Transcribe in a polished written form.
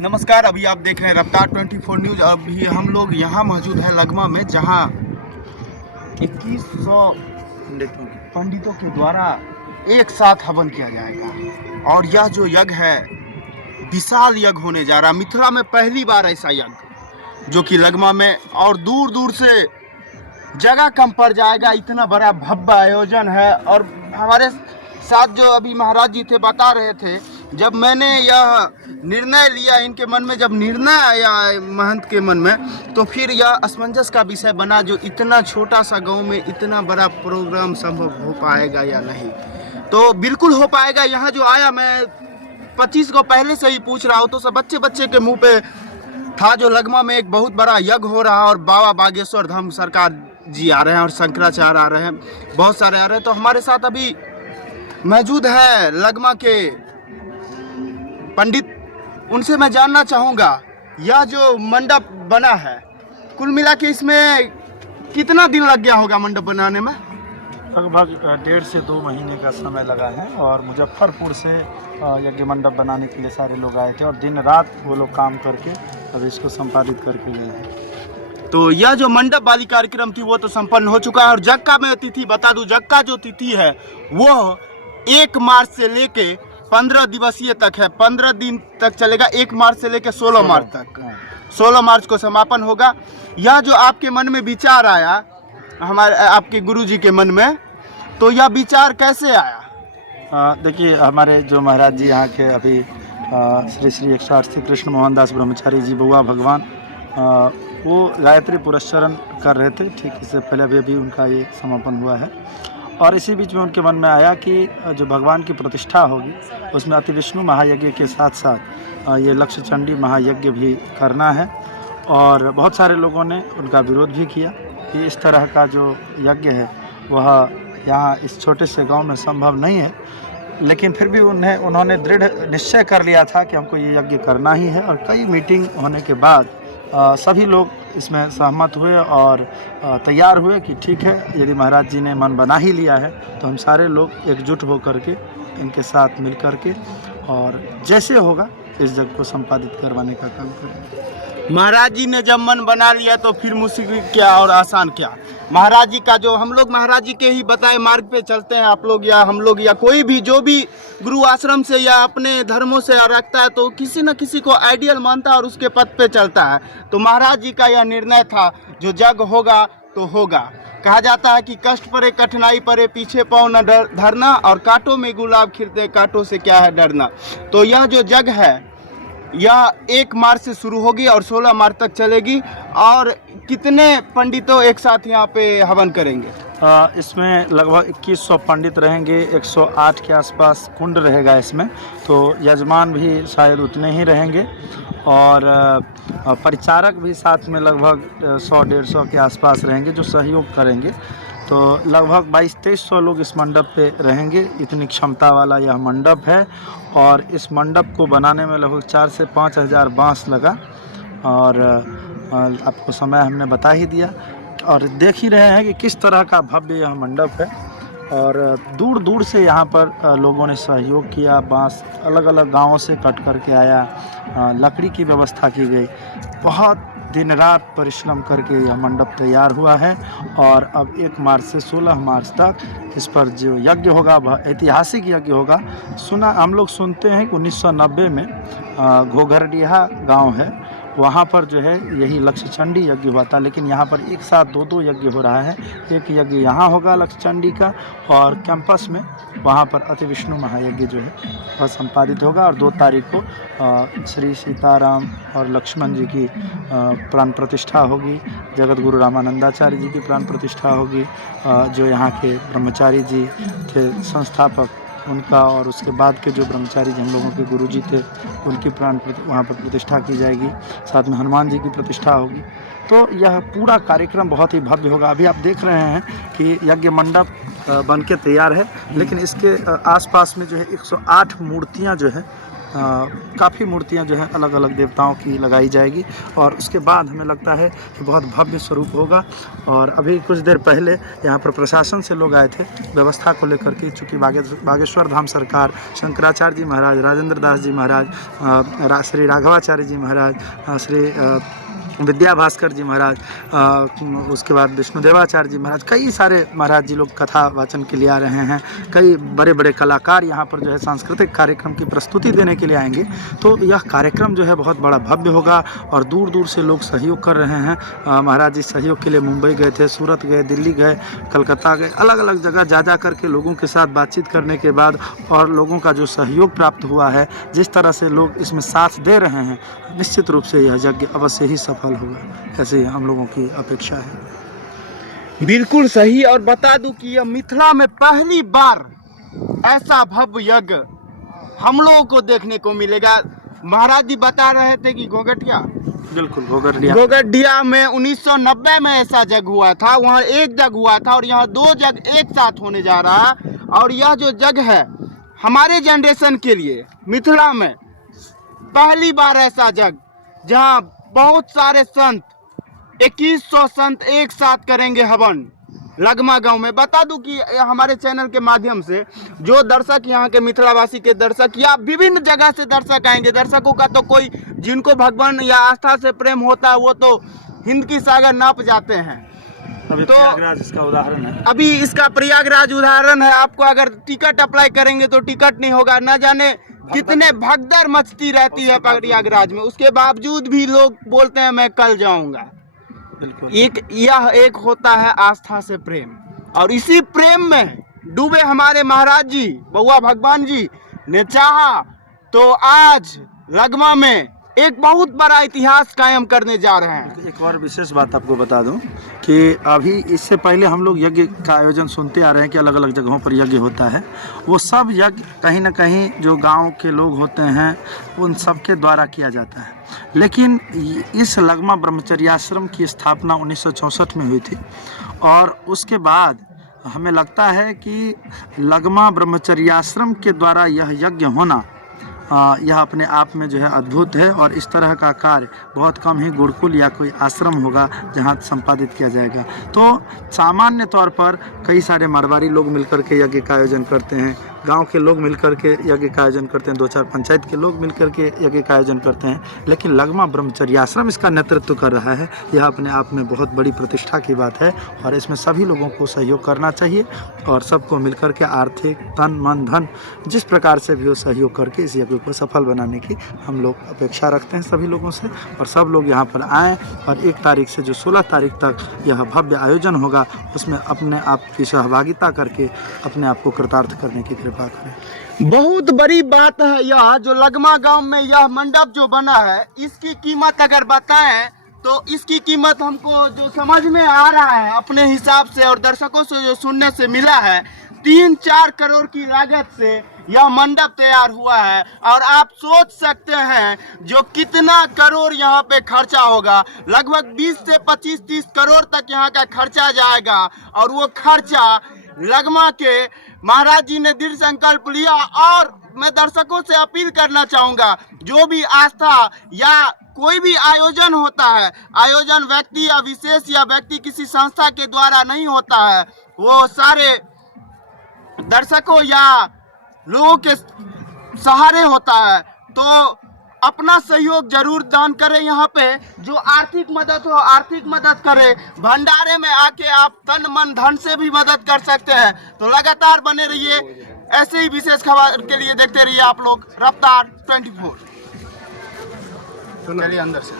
नमस्कार। अभी आप देख रहे हैं रफ्तार 24 न्यूज़। अभी हम लोग यहाँ मौजूद है लगमा में, जहाँ 2100 पंडितों के द्वारा एक साथ हवन किया जाएगा। और यह जो यज्ञ है विशाल यज्ञ होने जा रहा है। मिथिला में पहली बार ऐसा यज्ञ जो कि लगमा में, और दूर दूर से जगह कम पड़ जाएगा, इतना बड़ा भव्य आयोजन है। और हमारे साथ जो अभी महाराज जी थे बता रहे थे, जब मैंने यह निर्णय लिया, इनके मन में जब निर्णय आया महंत के मन में, तो फिर यह असमंजस का विषय बना, जो इतना छोटा सा गांव में इतना बड़ा प्रोग्राम संभव हो पाएगा या नहीं। तो बिल्कुल हो पाएगा। यहाँ जो आया, मैं 25 को पहले से ही पूछ रहा हूँ, तो सब बच्चे बच्चे के मुंह पे था जो लगमा में एक बहुत बड़ा यज्ञ हो रहा है और बाबा बागेश्वर धाम सरकार जी आ रहे हैं और शंकराचार्य आ रहे हैं, बहुत सारे आ रहे हैं। तो हमारे साथ अभी मौजूद है लगमा के पंडित, उनसे मैं जानना चाहूँगा यह जो मंडप बना है, कुल मिला के इसमें कितना दिन लग गया होगा मंडप बनाने में? लगभग 1.5 से 2 महीने का समय लगा है। और मुजफ्फरपुर से यज्ञ मंडप बनाने के लिए सारे लोग आए थे और दिन रात वो लोग काम करके अब इसको संपादित करके गए हैं। तो यह जो मंडप वाली कार्यक्रम थी वो तो संपन्न हो चुका है। और जग का मैं तिथि बता दूं, जग का जो तिथि है वो 1 मार्च से लेके 15 दिवसीय तक है। 15 दिन तक चलेगा, 1 मार्च से लेके 16 मार्च तक। 16 मार्च को समापन होगा। यह जो आपके मन में विचार आया, हमारे आपके गुरुजी के मन में, तो यह विचार कैसे आया? देखिए, हमारे जो महाराज जी यहाँ के अभी श्री श्री 108 श्री कृष्ण मोहन दास ब्रह्मचारी जी बुआ भगवान, वो गायत्री पुरस्चरण कर रहे थे। ठीक इससे पहले अभी उनका ये समापन हुआ है। और इसी बीच में उनके मन में आया कि जो भगवान की प्रतिष्ठा होगी उसमें अति विष्णु महायज्ञ के साथ साथ ये लक्ष्य चंडी महायज्ञ भी करना है। और बहुत सारे लोगों ने उनका विरोध भी किया कि इस तरह का जो यज्ञ है वह यहाँ इस छोटे से गांव में संभव नहीं है। लेकिन फिर भी उन्होंने दृढ़ निश्चय कर लिया था कि हमको ये यज्ञ करना ही है। और कई मीटिंग होने के बाद सभी लोग इसमें सहमत हुए और तैयार हुए कि ठीक है, यदि महाराज जी ने मन बना ही लिया है तो हम सारे लोग एकजुट होकर के इनके साथ मिल कर के और जैसे होगा इस जग को संपादित करवाने का काम करेंगे। महाराज जी ने जब मन बना लिया तो फिर मुश्किल क्या और आसान क्या। महाराज जी का जो, हम लोग महाराज जी के ही बताए मार्ग पे चलते हैं, आप लोग या हम लोग या कोई भी जो भी गुरु आश्रम से या अपने धर्मों से रखता है तो किसी न किसी को आइडियल मानता है और उसके पथ पे चलता है। तो महाराज जी का यह निर्णय था, जो जग होगा तो होगा। कहा जाता है कि कष्ट परे कठिनाई परे पीछे पाँव न धरना, और कांटों में गुलाब खिलते कांटों से क्या है डरना। तो यह जो जग है यह 1 मार्च से शुरू होगी और 16 मार्च तक चलेगी। और कितने पंडितों एक साथ यहाँ पे हवन करेंगे? इसमें लगभग 2100 पंडित रहेंगे। 108 के आसपास कुंड रहेगा इसमें, तो यजमान भी शायद उतने ही रहेंगे। और परिचारक भी साथ में लगभग 100-150 के आसपास रहेंगे जो सहयोग करेंगे। तो लगभग 2200-2300 लोग इस मंडप पे रहेंगे। इतनी क्षमता वाला यह मंडप है। और इस मंडप को बनाने में लगभग 4 से 5 हज़ार बाँस लगा। और आपको समय हमने बता ही दिया और देख ही रहे हैं कि किस तरह का भव्य यह मंडप है। और दूर दूर से यहाँ पर लोगों ने सहयोग किया। बाँस अलग अलग गांवों से कट करके आया, लकड़ी की व्यवस्था की गई। बहुत दिन रात परिश्रम करके यह मंडप तैयार हुआ है। और अब 1 मार्च से 16 मार्च तक इस पर जो यज्ञ होगा वह ऐतिहासिक यज्ञ होगा। हम लोग सुनते हैं कि 1990 में घोघरडीहा गांव है, वहाँ पर जो है यही लक्ष्य चंडी यज्ञ हुआ था। लेकिन यहाँ पर एक साथ 2 यज्ञ हो रहा है। एक यज्ञ यहाँ होगा लक्ष्य चंडी का, और कैंपस में वहाँ पर अति विष्णु महायज्ञ जो है वह संपादित होगा। और 2 तारीख को श्री सीताराम और लक्ष्मण जी की प्राण प्रतिष्ठा होगी। जगत गुरु रामानंदाचार्य जी की प्राण प्रतिष्ठा होगी, जो यहाँ के ब्रह्मचारी जी थे संस्थापक, उनका। और उसके बाद के जो ब्रह्मचारी जी हम लोगों के गुरुजी थे उनकी वहाँ पर प्रतिष्ठा की जाएगी। साथ में हनुमान जी की प्रतिष्ठा होगी। तो यह पूरा कार्यक्रम बहुत ही भव्य होगा। अभी आप देख रहे हैं कि यज्ञ मंडप बन के तैयार है, लेकिन इसके आसपास में जो है 108 मूर्तियां जो है काफ़ी मूर्तियाँ जो है अलग अलग देवताओं की लगाई जाएगी और उसके बाद हमें लगता है कि बहुत भव्य स्वरूप होगा। और अभी कुछ देर पहले यहाँ पर प्रशासन से लोग आए थे व्यवस्था को लेकर के, चूँकि बागेश्वर धाम सरकार, शंकराचार्य जी महाराज, राजेंद्र दास जी महाराज, श्री राघवाचार्य जी महाराज, श्री विद्या भास्कर जी महाराज, उसके बाद विष्णुदेवाचार्य जी महाराज, कई सारे महाराज जी लोग कथा वाचन के लिए आ रहे हैं। कई बड़े बड़े कलाकार यहाँ पर जो है सांस्कृतिक कार्यक्रम की प्रस्तुति देने के लिए आएंगे। तो यह कार्यक्रम जो है बहुत बड़ा भव्य होगा और दूर दूर से लोग सहयोग कर रहे हैं। महाराज जी सहयोग के लिए मुंबई गए थे, सूरत गए, दिल्ली गए, कलकत्ता गए, अलग अलग जगह जा करके लोगों के साथ बातचीत करने के बाद और लोगों का जो सहयोग प्राप्त हुआ है, जिस तरह से लोग इसमें साथ दे रहे हैं, निश्चित रूप से यह यज्ञ अवश्य ही सफल होगा, ऐसे हम लोगों की अपेक्षा है। बिल्कुल सही। और बता दूं कि यह मिथिला में पहली बार ऐसा भव्य यज्ञ हम लोगों को देखने को मिलेगा। महाराज जी बता रहे थे कि घोघटिया, बिल्कुल घोघटिया में 1990 में ऐसा जग हुआ था, वहाँ एक जग हुआ था और यहाँ 2 जग एक साथ होने जा रहा है। और यह जो जग है हमारे जनरेशन के लिए मिथिला में पहली बार ऐसा जग, जहाँ बहुत सारे संत 2100 संत एक साथ करेंगे हवन लगमा गांव में। बता दूं कि हमारे चैनल के माध्यम से जो दर्शक, यहाँ के मिथिलावासी के दर्शक या विभिन्न जगह से दर्शक आएंगे, दर्शकों का तो कोई जिनको भगवान या आस्था से प्रेम होता है वो तो हिंद की सागर नाप जाते हैं। अभी तो प्रयागराज इसका उदाहरण है। अभी इसका प्रयागराज उदाहरण है। आपको अगर टिकट अप्लाई करेंगे तो टिकट नहीं होगा। न जाने कितने भगदड़ मचती रहती है प्रयागराज में, उसके बावजूद भी लोग बोलते हैं मैं कल जाऊंगा। बिल्कुल यह एक होता है आस्था से प्रेम, और इसी प्रेम में डूबे हमारे महाराज जी, बउआ भगवान जी ने चाहा तो आज लगमा में एक बहुत बड़ा इतिहास कायम करने जा रहे हैं। एक और विशेष बात आपको बता दूं कि अभी इससे पहले हम लोग यज्ञ का आयोजन सुनते आ रहे हैं कि अलग अलग जगहों पर यज्ञ होता है। वो सब यज्ञ कहीं ना कहीं जो गांव के लोग होते हैं उन सब के द्वारा किया जाता है, लेकिन इस लगमा ब्रह्मचर्याश्रम की स्थापना 1964 में हुई थी और उसके बाद हमें लगता है कि लगमा ब्रह्मचर्याश्रम के द्वारा यह यज्ञ होना यह अपने आप में जो है अद्भुत है। और इस तरह का कार्य बहुत कम ही गुरुकुल या कोई आश्रम होगा जहां संपादित किया जाएगा। तो सामान्य तौर पर कई सारे मारवाड़ी लोग मिलकर के यज्ञ का आयोजन करते हैं, गांव के लोग मिलकर के यज्ञ का आयोजन करते हैं, 2-4 पंचायत के लोग मिलकर के यज्ञ का आयोजन करते हैं, लेकिन लगमा ब्रह्मचर्याश्रम इसका नेतृत्व कर रहा है। यह अपने आप में बहुत बड़ी प्रतिष्ठा की बात है और इसमें सभी लोगों को सहयोग करना चाहिए और सबको मिलकर के आर्थिक, तन, मन, धन जिस प्रकार से भी हो सहयोग करके इस यज्ञ को सफल बनाने की हम लोग अपेक्षा रखते हैं सभी लोगों से। और सब लोग यहाँ पर आएँ और 1 तारीख से जो 16 तारीख तक यह भव्य आयोजन होगा उसमें अपने आप की सहभागिता करके अपने आप को कृतार्थ करने की कृपा करें। बहुत बड़ी बात है यह जो लगमा गांव में यह मंडप जो बना है, इसकी कीमत अगर बताएं तो इसकी कीमत हमको जो समझ में आ रहा है अपने हिसाब से और दर्शकों से जो सुनने से मिला है, 3-4 करोड़ की लागत से यह मंडप तैयार हुआ है। और आप सोच सकते हैं जो कितना करोड़ यहाँ पे खर्चा होगा, लगभग 20 से 25-30 करोड़ तक यहाँ का खर्चा जाएगा। और वो खर्चा लगमा के महाराज जी ने दृढ़ संकल्प लिया। और मैं दर्शकों से अपील करना चाहूँगा, जो भी आस्था या कोई भी आयोजन होता है, आयोजन व्यक्ति या विशेष या व्यक्ति किसी संस्था के द्वारा नहीं होता है, वो सारे दर्शकों या लोगों के सहारे होता है। तो अपना सहयोग जरूर दान करें। यहाँ पे जो आर्थिक मदद हो आर्थिक मदद करें, भंडारे में आके आप तन मन धन से भी मदद कर सकते हैं। तो लगातार बने रहिए, ऐसे ही विशेष खबर के लिए देखते रहिए आप लोग रफ्तार 24। चलिए अंदर से।